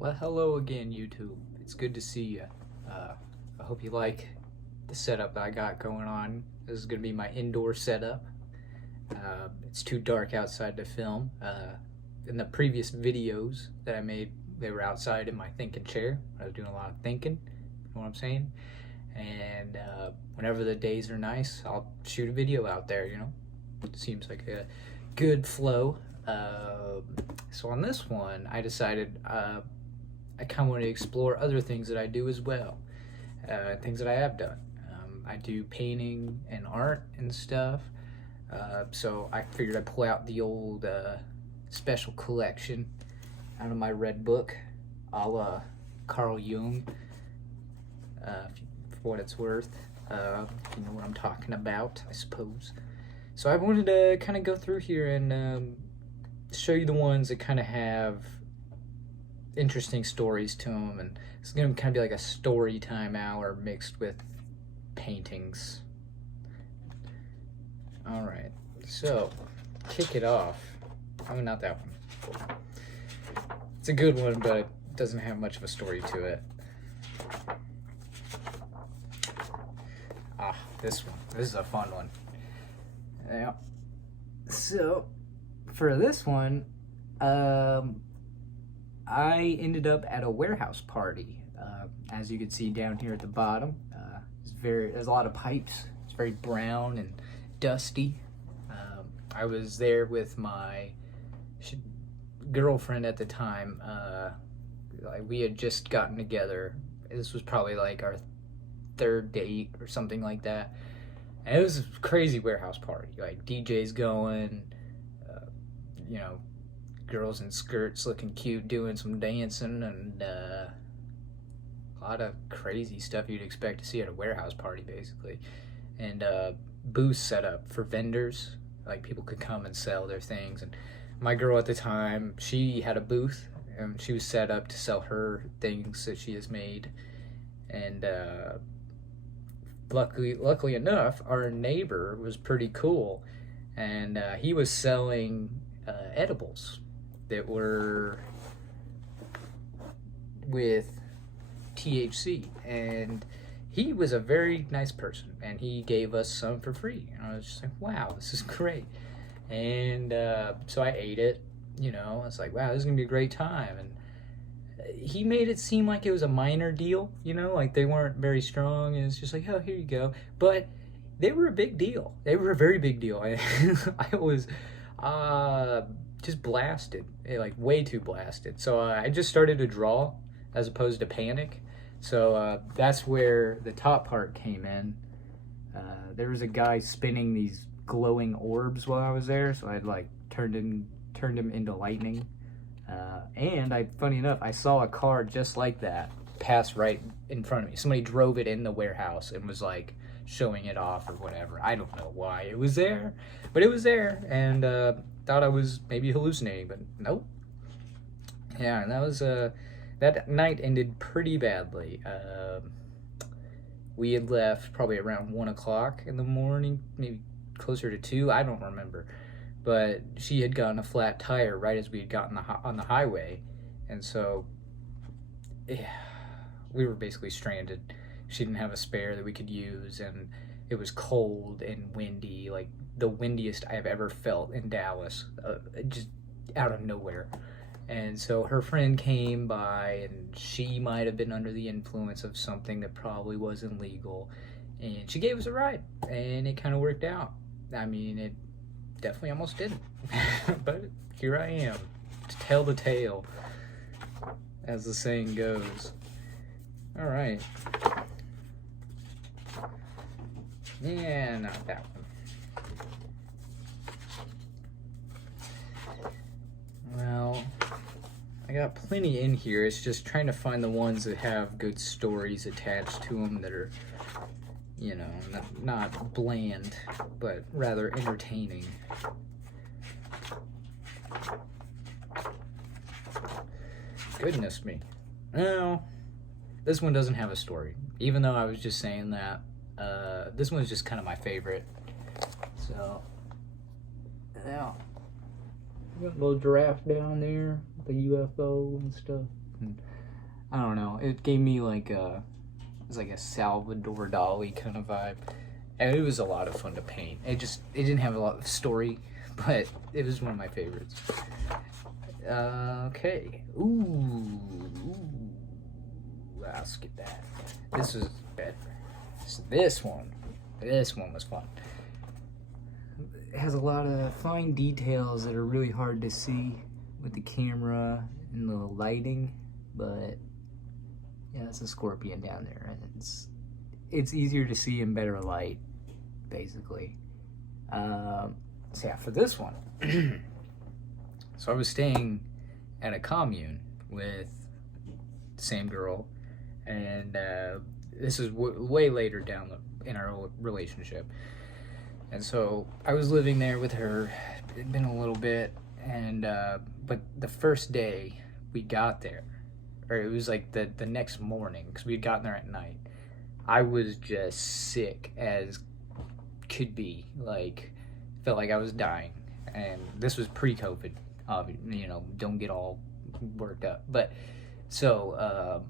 Well, hello again, YouTube. It's good to see you. I hope you like the setup that I got going on. This is going to be my indoor setup. It's too dark outside to film. In the previous videos that I made, they were outside in my thinking chair. I was doing a lot of thinking, you know what I'm saying? And whenever the days are nice, I'll shoot a video out there, you know? It seems like a good flow. So on this one, I decided I kind of want to explore other things that I do as well, things that I have done. I do painting and art and stuff, so I figured I'd pull out the old special collection out of my red book, a la Carl Jung, for what it's worth. You know what I'm talking about, I suppose. So I wanted to kind of go through here and show you the ones that kind of have interesting stories to them, and it's gonna kind of be like a story time hour mixed with paintings. All right, so kick it off. I mean, not that one. It's a good one, but it doesn't have much of a story to it. This one. This is a fun one. Yeah. So for this one, I ended up at a warehouse party. As you can see down here at the bottom, there's a lot of pipes. It's very brown and dusty. I was there with my girlfriend at the time. We had just gotten together. This was probably like our third date or something like that. And it was a crazy warehouse party. Like DJs going, you know, girls in skirts looking cute doing some dancing, and a lot of crazy stuff you'd expect to see at a warehouse party, basically. And booths set up for vendors, like people could come and sell their things. And my girl at the time, she had a booth, and she was set up to sell her things that she has made. And luckily enough, our neighbor was pretty cool, and he was selling edibles that were with THC, and he was a very nice person, and he gave us some for free, and I was just like, wow, this is great. And so I ate it, you know. I was like, wow, this is gonna be a great time. And he made it seem like it was a minor deal, you know, like they weren't very strong, and it's just like, oh, here you go. But they were a big deal. They were a very big deal. I was just blasted, like way too blasted. So I just started to draw as opposed to panic. So that's where the top part came in. There was a guy spinning these glowing orbs while I was there, so I'd like turned him into lightning. And funny enough, I saw a car just like that pass right in front of me. Somebody drove it in the warehouse and was like showing it off or whatever. I don't know why it was there, but it was there, and thought I was maybe hallucinating, but nope. Yeah, and that was that night ended pretty badly. We had left probably around 1 o'clock in the morning, maybe closer to 2. I don't remember, but she had gotten a flat tire right as we had gotten on the highway, and so yeah, we were basically stranded. She didn't have a spare that we could use, and it was cold and windy, like the windiest I've ever felt in Dallas, just out of nowhere. And so her friend came by, and she might have been under the influence of something that probably wasn't legal, and she gave us a ride, and it kind of worked out. I mean, it definitely almost didn't, but here I am to tell the tale, as the saying goes. All right. Yeah, not that one. Well, I got plenty in here. It's just trying to find the ones that have good stories attached to them that are, you know, not bland, but rather entertaining. Goodness me. Well, this one doesn't have a story, even though I was just saying that. This one's just kind of my favorite. So, yeah. Got a little giraffe down there, the UFO and stuff. And I don't know. It gave me like it was like a Salvador Dali kind of vibe, and it was a lot of fun to paint. It didn't have a lot of story, but it was one of my favorites. Okay. Ooh. I'll skip that. This was better. So this one was fun. It has a lot of fine details that are really hard to see with the camera and the lighting, but yeah, it's a scorpion down there, and it's easier to see in better light, basically. So yeah, for this one, so I was staying at a commune with the same girl, and this is way later down in our relationship. And so I was living there with her. It'd been a little bit, and but the first day we got there, or it was like the next morning, because we had gotten there at night, I was just sick as could be. Like, felt like I was dying. And this was pre-COVID, you know, don't get all worked up. But so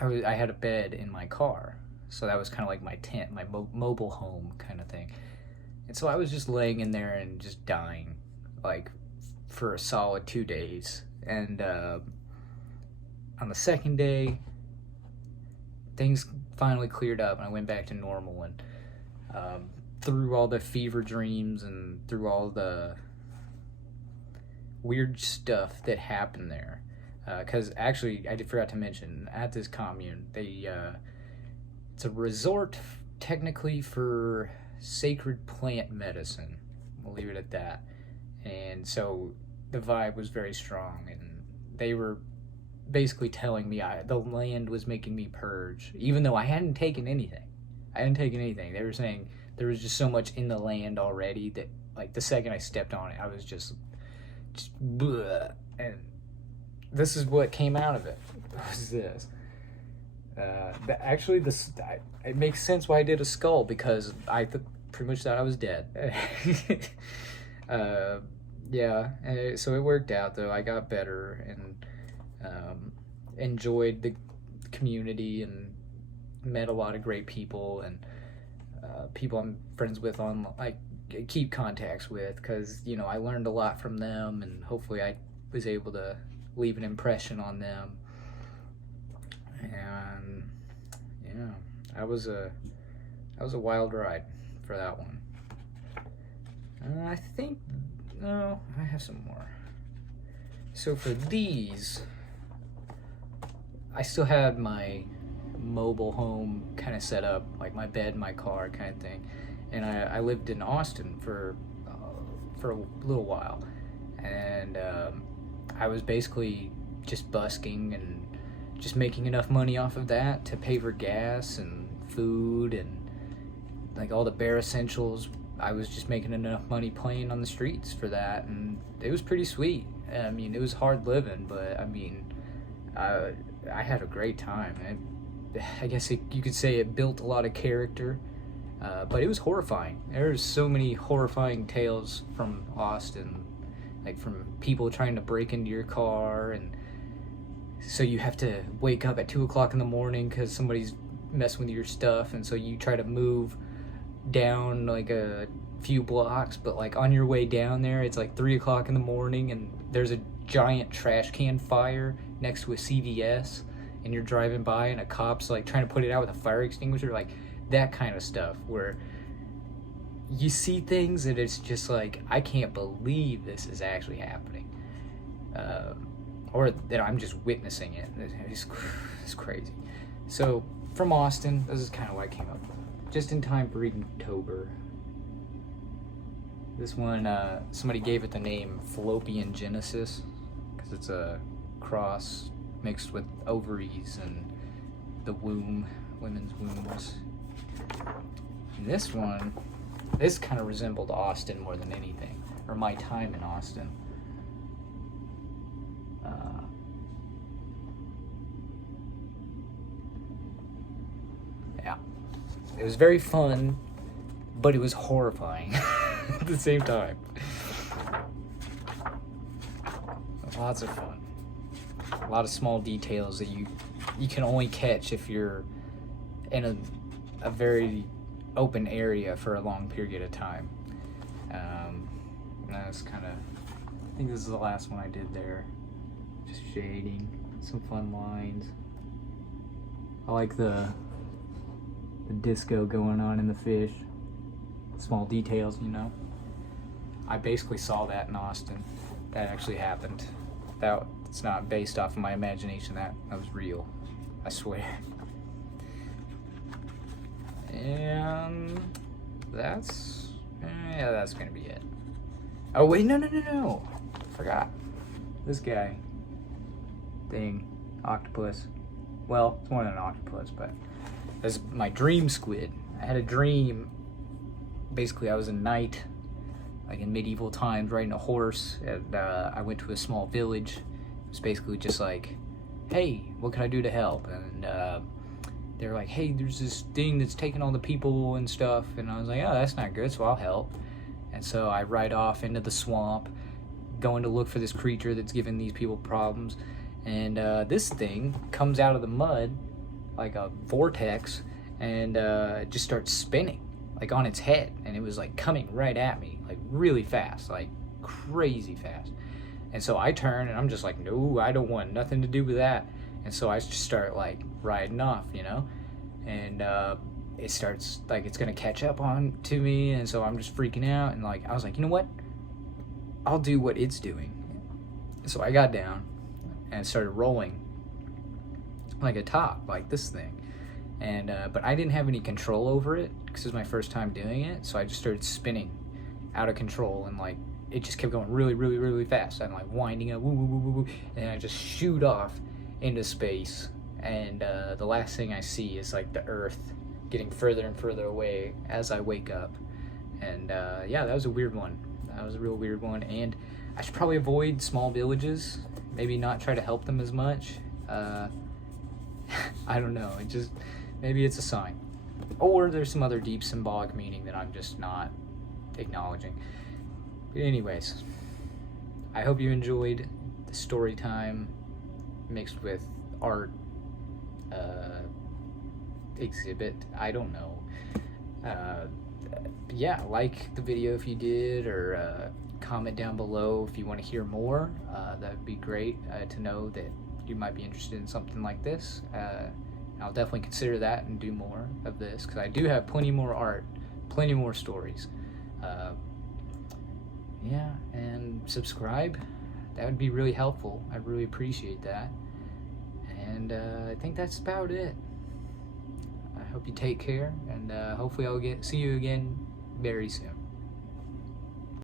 I had a bed in my car, so that was kind of like my tent, my mobile home kind of thing. And so I was just laying in there and just dying, like, for a solid 2 days. And on the second day, things finally cleared up, and I went back to normal. And through all the fever dreams and through all the weird stuff that happened there, because actually I forgot to mention, at this commune, it's a resort technically for sacred plant medicine. We'll leave it at that. And so the vibe was very strong, and they were basically telling me the land was making me purge, even though I hadn't taken anything. They were saying there was just so much in the land already that, like, the second I stepped on it, I was just bleh. And this is what came out of it. Was this? Actually, it makes sense why I did a skull, because I pretty much thought I was dead. Yeah, so it worked out, though. I got better and enjoyed the community and met a lot of great people, and people I'm friends with I keep contacts with, because, you know, I learned a lot from them, and hopefully I was able to leave an impression on them. And yeah, that was a wild ride for that one. I think, no, I have some more. So for these, I still had my mobile home kind of set up, like my bed, my car kind of thing. And I lived in Austin for a little while, and I was basically just busking and just making enough money off of that to pay for gas and food and like all the bare essentials. I was just making enough money playing on the streets for that, and it was pretty sweet. I mean, it was hard living, but I mean, I had a great time. I guess you could say it built a lot of character, but it was horrifying. There's so many horrifying tales from Austin, like from people trying to break into your car, and so you have to wake up at 2 o'clock in the morning because somebody's messing with your stuff, and so you try to move down like a few blocks, but like on your way down there, it's like 3 o'clock in the morning, and there's a giant trash can fire next to a CVS, and you're driving by, and a cop's like trying to put it out with a fire extinguisher, like that kind of stuff, where you see things that it's just like, I can't believe this is actually happening, or that I'm just witnessing it. It's crazy. So from Austin, this is kind of why I came up, just in time for Inktober. This one, somebody gave it the name Fallopian Genesis, because it's a cross mixed with ovaries and the womb, women's wombs. And this one, this kind of resembled Austin more than anything, or my time in Austin. Yeah, it was very fun, but it was horrifying at the same time. Lots of fun. A lot of small details that you can only catch if you're in a very open area for a long period of time. That's kind of, I think this is the last one I did there. Just shading, some fun lines. I like the disco going on in the fish. Small details, you know. I basically saw that in Austin. That actually happened. It's not based off of my imagination. That was real. I swear. And that's gonna be it. Oh wait, no. Forgot. This guy. Thing. Octopus. Well, it's more than an octopus, but that's my dream squid. I had a dream. Basically, I was a knight, like in medieval times, riding a horse, and I went to a small village. It was basically just like, hey, what can I do to help? And they were like, hey, there's this thing that's taking all the people and stuff. And I was like, oh, that's not good, so I'll help. And so I ride off into the swamp, going to look for this creature that's giving these people problems. And this thing comes out of the mud like a vortex, and it just starts spinning like on its head, and it was like coming right at me, like really fast, like crazy fast. And so I turn and I'm just like, no, I don't want nothing to do with that. And so I just start like riding off, you know, and it starts like it's gonna catch up on to me, and so I'm just freaking out. And like I was like, you know what, I'll do what it's doing. So I got down and started rolling like a top, like this thing. And but I didn't have any control over it because it was my first time doing it. So I just started spinning out of control, and like it just kept going really fast. I'm like winding up, woo, woo, woo, woo, woo, and I just shoot off into space. And the last thing I see is like the Earth getting further and further away as I wake up. And yeah, that was a weird one. That was a real weird one. And I should probably avoid small villages. Maybe not try to help them as much. I don't know. It just, maybe it's a sign. Or there's some other deep symbolic meaning that I'm just not acknowledging. But anyways, I hope you enjoyed the story time mixed with art exhibit. I don't know. Yeah, like the video if you did, or comment down below if you want to hear more. That would be great to know that you might be interested in something like this. I'll definitely consider that and do more of this, because I do have plenty more art, plenty more stories. Yeah, and subscribe. That would be really helpful. I really appreciate that. And I think that's about it. I hope you take care, and hopefully I'll see you again very soon.